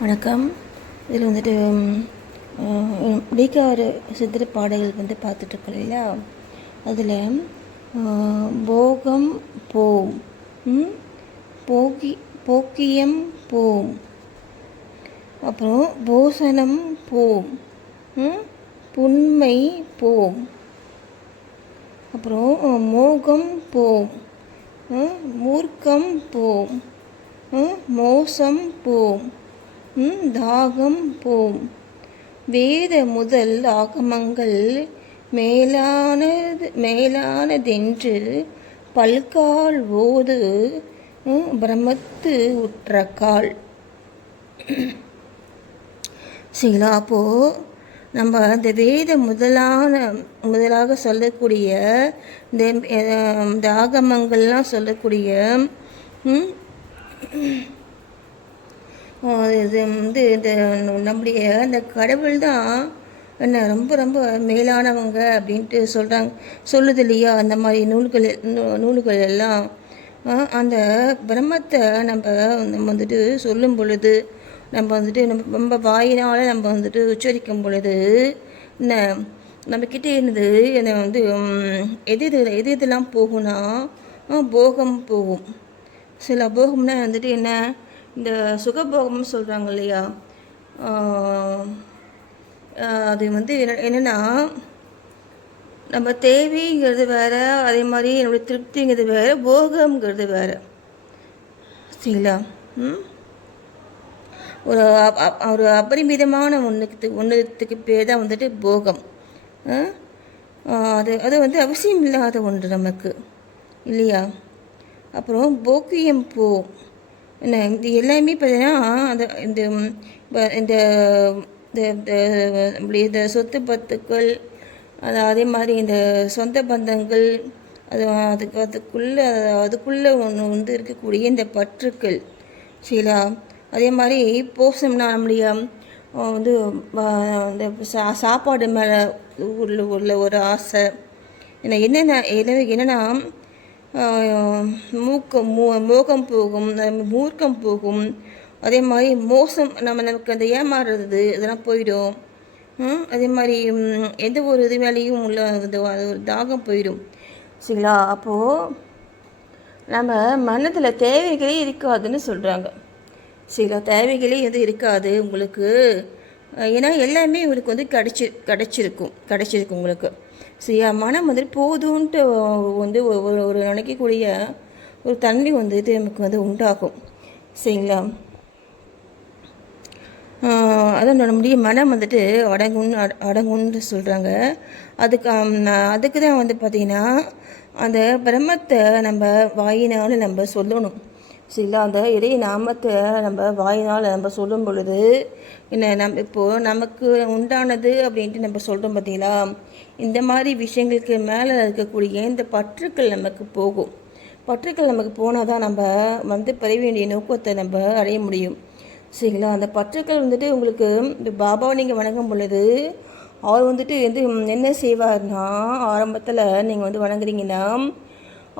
வணக்கம். இதில் வந்துட்டு டிகார் சித்திர பாடல்கள் வந்து பார்த்துட்ருக்கோம் இல்லையா. அதில் போகம் போம், போக்கியம் போம், அப்புறம் போசனம் போம், புண்மை போம், அப்புறம் மோகம் போம், மூர்க்கம் போம், மோசம் போம், தாகம் போம். வேத முதல் ஆகமங்கள் மேலானதென்று பல்கால் ஓது பிரமத்து உற்றக்கால். சரிங்களா? அப்போது நம்ம இந்த வேத முதலாக சொல்லக்கூடிய இந்த ஆகமங்கள்லாம் சொல்லக்கூடிய இது வந்து இந்த நம்முடைய அந்த கடவுள் தான் என்ன ரொம்ப ரொம்ப மேலானவங்க அப்படின்ட்டு சொல்லுது இல்லையா. அந்த மாதிரி நூல்கள் எல்லாம் அந்த பிரம்மத்தை நம்ம வந்துட்டு சொல்லும் பொழுது, நம்ம வந்துட்டு நம்ம வாயினால் நம்ம வந்துட்டு உச்சரிக்கும் பொழுது என்ன நம்மக்கிட்டே இருந்தது என்னை வந்து எது இதெல்லாம் போகும்னா போகம் போகும். சில போகம்னா வந்துட்டு என்ன, இந்த சுகபோகம்னு சொல்கிறாங்க இல்லையா. அது வந்து என்னென்னா நம்ம தேவைங்கிறது வேறு, அதே மாதிரி என்னுடைய திருப்திங்கிறது வேறு, போகம்ங்கிறது வேறு. சரிங்களா? ஒரு அபரிமிதமான ஒன்றுத்துக்கு பேர் தான் வந்துட்டு போகம். அது வந்து அவசியம் இல்லாத ஒன்று நமக்கு இல்லையா. அப்புறம் போக்கியம் போ என்ன, இது எல்லாமே பார்த்தீங்கன்னா அந்த இந்த சொத்து பத்துக்கள், அதே மாதிரி இந்த சொந்த பந்தங்கள், அதுக்குள்ளே ஒன்று வந்து இருக்கக்கூடிய இந்த பற்றுக்கள். சரிங்களா? அதே மாதிரி போசம்னா நம்முடைய வந்து இந்த சாப்பாடு மேலே உள்ள ஒரு ஆசை. என்னென்னா மோகம் போகும், மூர்க்கம் போகும். அதே மாதிரி மோசம், நமக்கு அந்த ஏமாறுறது இதெல்லாம் போயிடும். அதே மாதிரி எந்த ஒரு இது மேலேயும் உள்ள ஒரு தாகம் போயிடும். சரிங்களா? அப்போது நம்ம மனதில் தேவைகளே இருக்காதுன்னு சொல்கிறாங்க. சரிங்களா? தேவைகளே எதுவும் இருக்காது உங்களுக்கு. ஏன்னா எல்லாமே உங்களுக்கு வந்து கிடைச்சிருக்கும் உங்களுக்கு. சரியா? மனம் வந்து போதும்ன்ட்டு வந்து ஒரு நினைக்கக்கூடிய ஒரு தன்மை வந்து இது நமக்கு வந்து உண்டாகும். சரிங்களா? அதான் நம்முடைய மனம் வந்துட்டு அடங்குன்னு சொல்கிறாங்க. அதுக்கு தான் வந்து பார்த்திங்கன்னா அந்த பிரம்மத்தை நம்ம வாயினால் நம்ம சொல்லணும். சரிங்களா? அந்த இறை நாமத்தை நம்ம வாயினால் நம்ம சொல்லும் பொழுது என்ன, இப்போது நமக்கு உண்டானது அப்படின்ட்டு நம்ம சொல்கிறோம் பார்த்தீங்களா. இந்த மாதிரி விஷயங்களுக்கு மேலே இருக்கக்கூடிய இந்த பற்றுக்கள் நமக்கு போகும். பற்றுக்கள் நமக்கு போனால் தான் நம்ம வந்து பெற வேண்டிய நோக்கத்தை நம்ம அடைய முடியும். சரிங்களா? அந்த பற்றுக்கள் வந்துட்டு உங்களுக்கு இந்த பாபாவை நீங்கள் வணங்கும் பொழுது அவர் வந்துட்டு என்ன செய்வார்னா, ஆரம்பத்தில் நீங்கள் வந்து வணங்குறீங்கன்னா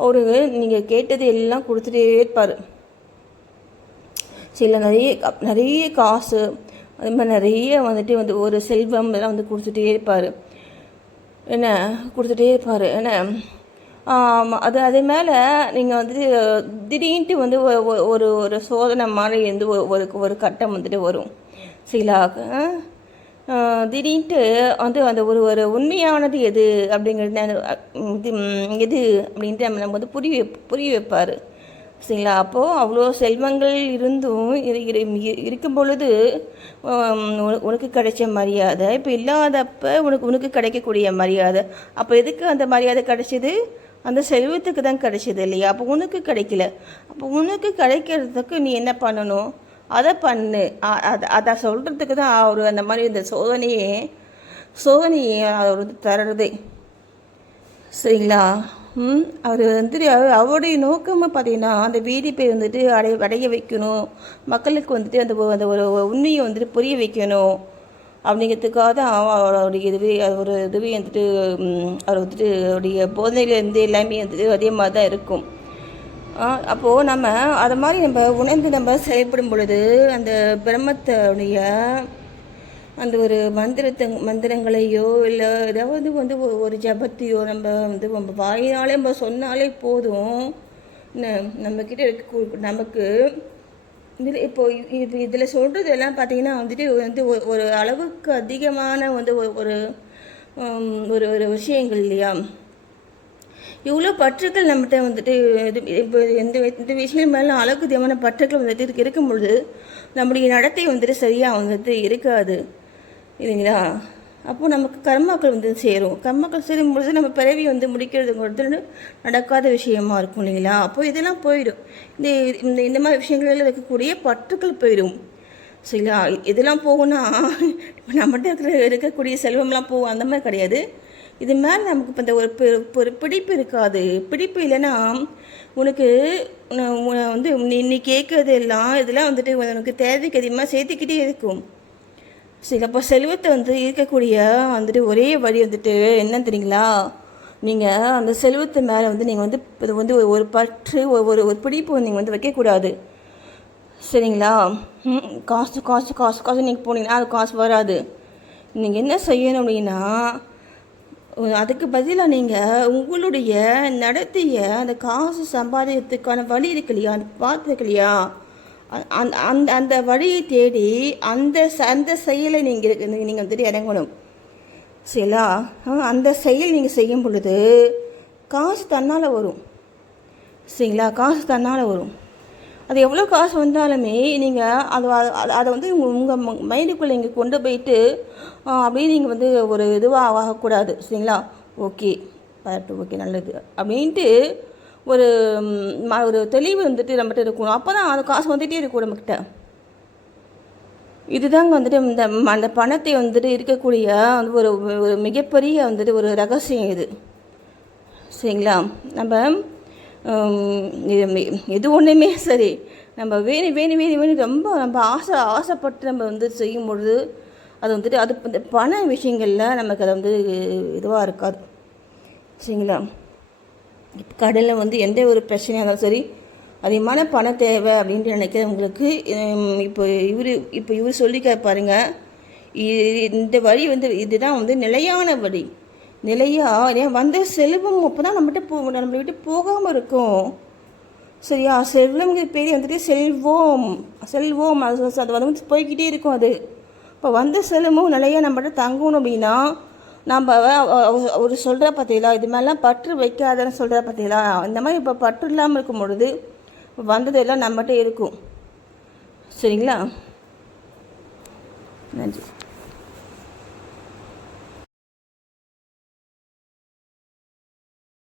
அவர் நீங்கள் கேட்டது எல்லாம் கொடுத்துட்டே இருப்பார். சில நிறைய காசு, அது மாதிரி நிறைய வந்துட்டு வந்து ஒரு செல்வம் இதெல்லாம் வந்து கொடுத்துட்டே இருப்பார். என்ன அதே மேலே நீங்கள் வந்துட்டு திடீர்னு வந்து ஒரு சோதனை மாதிரி வந்து ஒரு கட்டம் வந்துட்டு வரும். சரிங்களா? திடீர்னு வந்து அந்த ஒரு உண்மையானது எது அப்படிங்கிறது எது அப்படின்ட்டு நம்ம வந்து புரிய வைப்பார். சரிங்களா? அப்போது அவ்வளோ செல்வங்கள் இருந்தும் இருக்கும் பொழுது உனக்கு கிடைச்ச மரியாதை இப்போ இல்லாதப்போ உனக்கு கிடைக்கக்கூடிய மரியாதை. அப்போ எதுக்கு அந்த மரியாதை கிடைச்சிது? அந்த செல்வத்துக்கு தான் கிடைச்சிது இல்லையா. அப்போ உனக்கு கிடைக்கல. அப்போ உனக்கு கிடைக்கிறதுக்கு நீ என்ன பண்ணணும்? அதை பண்ணு. அதை சொல்கிறதுக்கு தான் அவர் அந்த மாதிரி இந்த சோதனையை அவர் வந்து தர்றதே. சரிங்களா? அவர் வந்துட்டு அவருடைய நோக்கமாக பார்த்தீங்கன்னா அந்த வீதிப்பை வந்துட்டு அடைய வைக்கணும், மக்களுக்கு வந்துட்டு அந்த ஒரு உண்மையை வந்துட்டு புரிய வைக்கணும் அப்படிங்கிறதுக்காக தான் அவருடைய இதுவே வந்துட்டு அவர் வந்துட்டு அவருடைய போதனையிலேருந்து எல்லாமே வந்துட்டு அதே மாதிரி தான் இருக்கும். அப்போது நம்ம அதை மாதிரி நம்ம உணர்ந்து நம்ம செயல்படும் பொழுது அந்த பிரம்மத்தோடைய அந்த ஒரு மந்திரங்களையோ இல்லை ஏதாவது வந்து ஒரு ஜபத்தையோ நம்ம வாயினாலே நம்ம சொன்னாலே போதும். நம்மக்கிட்ட இருக்க நமக்கு இதில் இப்போ இதில் சொல்கிறது எல்லாம் பார்த்திங்கன்னா வந்துட்டு ஒரு அளவுக்கு அதிகமான வந்து ஒரு ஒரு ஒரு விஷயங்கள் இல்லையா. இவ்வளோ பற்றுக்கள் நம்மகிட்ட வந்துட்டு இப்போ இந்த விஷயம் மேலே அளவுக்கு அதிகமான பற்றுக்கள் வந்துட்டு இருக்கும் பொழுது நம்முடைய நடத்தை வந்துட்டு சரியாக வந்துட்டு இருக்காது இல்லைங்களா. அப்போது நமக்கு கர்மாக்கள் வந்து சேரும். கர்மாக்கள் சேரும் பொழுது நம்ம பிறவி வந்து முடிக்கிறதுங்கிறது நடக்காத விஷயமா இருக்கும் இல்லைங்களா. அப்போது இதெல்லாம் போயிடும். இந்த மாதிரி விஷயங்களில் இருக்கக்கூடிய பற்றுக்கள் போயிடும் சரிங்களா. இதெல்லாம் போகும்னா இப்போ நம்மகிட்ட இருக்கக்கூடிய செல்வம்லாம் போகும் அந்த மாதிரி கிடையாது. இது மேலே நமக்கு இப்போ இந்த ஒரு பிடிப்பு இருக்காது. பிடிப்பு இல்லைன்னா உனக்கு வந்து நீ கேட்கறது எல்லாம் இதெல்லாம் வந்துட்டு உனக்கு தேவைக்கு அதிகமாக சேர்த்துக்கிட்டே இருக்கும் சரி. அப்போ செல்வத்தை வந்து இருக்கக்கூடிய வந்துட்டு ஒரே வழி வந்துட்டு என்னன்னு தெரியுங்களா, நீங்கள் அந்த செல்வத்து மேலே வந்து நீங்கள் வந்து இது வந்து ஒரு பற்று ஒரு பிடிப்பு நீங்கள் வந்து வைக்கக்கூடாது சரிங்களா. காசு காசு காசு காசு நீங்கள் போனீங்கன்னா அது காசு வராது. நீங்கள் என்ன செய்யணும் அப்படின்னா அதுக்கு பதிலாக நீங்கள் உங்களுடைய நடத்திய அந்த காசு சம்பாதிக்கிறதுக்கான வழி இருக்கு இல்லையா, அது பார்த்துருக்கு இல்லையா, அந்த அந்த வழியை தேடி அந்த செயலை நீங்கள் வந்துட்டு இறங்கணும் சரிங்களா. அந்த செயல் நீங்கள் செய்யும் பொழுது காசு தன்னால் வரும் சரிங்களா. காசு தன்னால் வரும். அது எவ்வளோ காசு வந்தாலுமே நீங்கள் அதை வந்து உங்கள் மைண்டுக்குள்ளே இங்கே கொண்டு போயிட்டு அப்படியே நீங்கள் வந்து ஒரு இதுவாக ஆகக்கூடாது சரிங்களா. ஓகே கரெக்டு, ஓகே நல்லது அப்படின்ட்டு ஒரு தெளிவு வந்துட்டு நம்மகிட்ட இருக்கணும். அப்போ தான் அது காசு வந்துகிட்டே இருக்கும் நம்மக்கிட்ட. இதுதாங்க வந்துட்டு அந்த பணத்தை வந்துட்டு இருக்கக்கூடிய ஒரு ஒரு மிகப்பெரிய வந்துட்டு ஒரு ரகசியம் இது சரிங்களா. நம்ம எது ஒன்றுமே சரி நம்ம வேணும் ரொம்ப நம்ம ஆசைப்பட்டு நம்ம வந்து செய்யும் பொழுது அது வந்துட்டு அது இந்த பண விஷயங்களில் நமக்கு அதை வந்து இதுவாக இருக்காது சரிங்களா. இப்போ கடலில் வந்து எந்த ஒரு பிரச்சனையாக இருந்தாலும் சரி அதிகமான பணம் தேவை அப்படின்ட்டு நினைக்கிறவங்களுக்கு இப்போ இவர் சொல்லிக்க பாருங்கள். இந்த வழி வந்து இதுதான் வந்து நிலையான வழி. நிலையாக வந்த செல்வம் அப்போ தான் நம்மளை விட்டு போகாமல் இருக்கும் சரியா. செல்வம்ங்கிற பேர் வந்துட்டு செல்வம் அது வந்து போய்கிட்டே இருக்கும். அது இப்போ வந்த செல்வமும் நிலையாக நம்மகிட்ட தங்கணும் அப்படின்னா நம்ம அவர் சொல்கிற பார்த்தீங்களா, இது மாதிரிலாம் பற்று வைக்காதன்னு சொல்கிற பார்த்தீங்களா. இந்த மாதிரி இப்போ பற்று இல்லாமல் இருக்கும் பொழுது வந்ததெல்லாம் நம்மகிட்ட இருக்கும் சரிங்களா. நன்றி.